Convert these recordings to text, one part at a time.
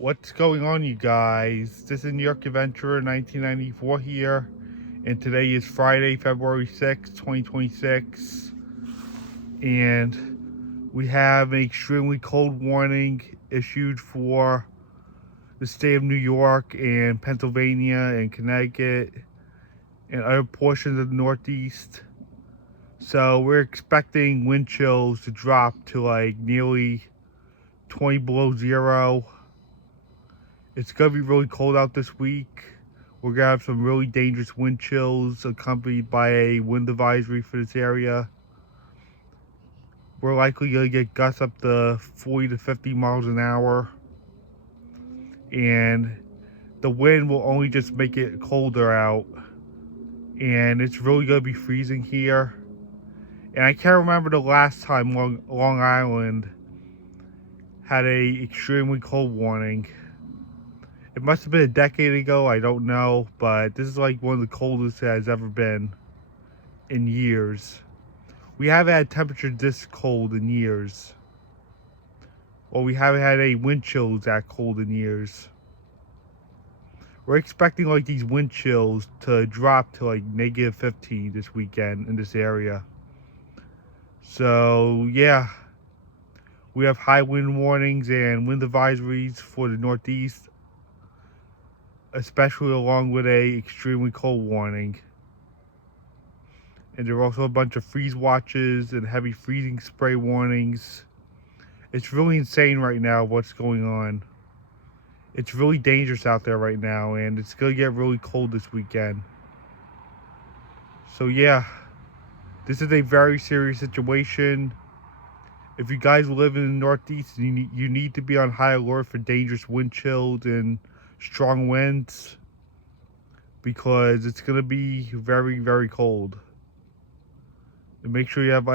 What's going on, you guys? This is New York Adventurer 1994 here, and today is Friday, February 6th, 2026, and we have an extremely cold warning issued for the state of New York and Pennsylvania and Connecticut and other portions of the Northeast. So we're expecting wind chills to drop to like nearly 20 below zero. It's going to be really cold out this week. We're going to have some really dangerous wind chills accompanied by a wind advisory for this area. We're likely going to get gusts up to 40 to 50 miles an hour. And the wind will only just make it colder out. And it's really going to be freezing here. And I can't remember the last time Long Island had a extremely cold warning. It must have been a decade ago, I don't know, but this is like one of the coldest it has ever been in years. We haven't had temperature this cold in years. Well, we haven't had any wind chills that cold in years. We're expecting like these wind chills to drop to like negative 15 this weekend in this area. So yeah, we have high wind warnings and wind advisories for the Northeast, especially along with a extremely cold warning. And there are also a bunch of freeze watches and heavy freezing spray warnings. It's really insane right now what's going on. It's really dangerous out there right now, and it's gonna get really cold this weekend. So yeah, this is a very serious situation. If you guys live in the Northeast, you need to be on high alert for dangerous wind chills and strong winds, because it's gonna be very, very cold. And make sure you have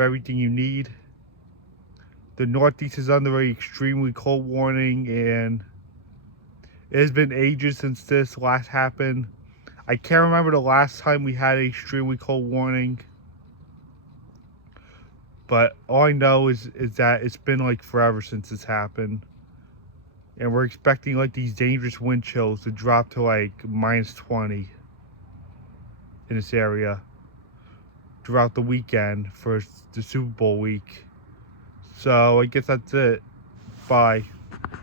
everything you need. The Northeast is under an extremely cold warning, and it has been ages since this last happened. I can't remember the last time we had an extremely cold warning, but all I know is that it's been like forever since this happened. And we're expecting like these dangerous wind chills to drop to like minus 20 in this area throughout the weekend for the Super Bowl week. So I guess that's it. Bye.